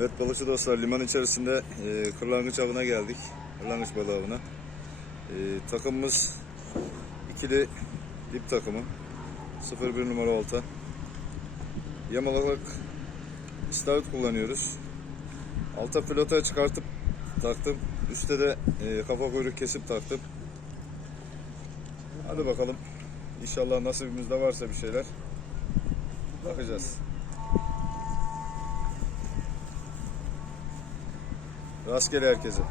Evet balıkçı dostlar liman içerisinde e, kırlangıç avına geldik. Kırlangıç balığı avına. E, takımımız ikili dip takımı. 01 numara olta. Yamalık istavrit kullanıyoruz. Alta pilota çıkartıp taktım. Üste de e, kafa kuyruk kesip taktım. Hadi bakalım. İnşallah nasibimizde varsa bir şeyler. Bakacağız. Rastgele herkese.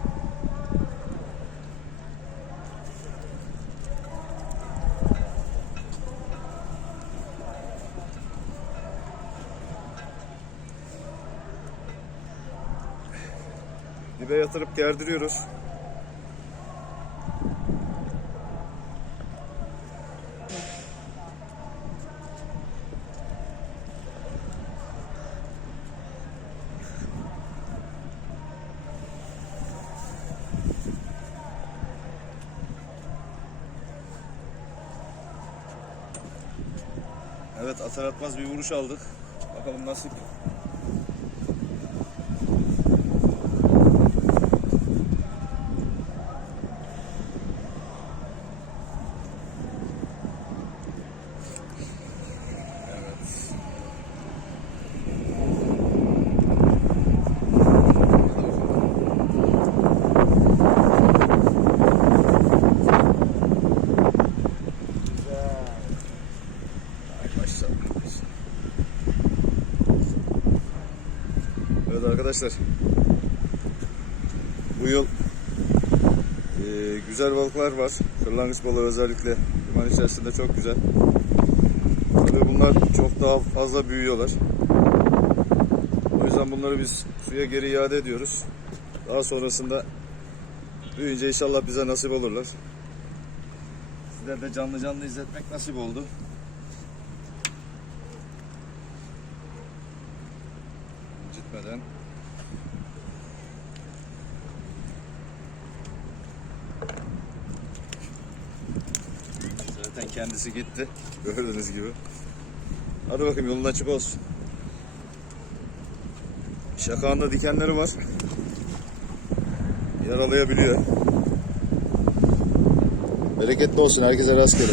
Dibe yatırıp gerdiriyoruz. Evet atar atmaz bir vuruş aldık. Bakalım nasip. Evet arkadaşlar. Bu yıl eee, güzel balıklar var. Kırlangıç balığı özellikle liman içerisinde çok güzel. Tabii bunlar çok daha fazla büyüyorlar. O yüzden bunları biz suya geri iade ediyoruz. Daha sonrasında büyüyünce inşallah bize nasip olurlar. Sizler de canlı canlı izletmek nasip oldu. İncitmeden. Zaten kendisi gitti. Gördüğünüz gibi. Hadi bakayım yolun açık olsun. Şakağında dikenleri var. Yaralayabiliyor. Bereketli olsun. Herkese rastgele.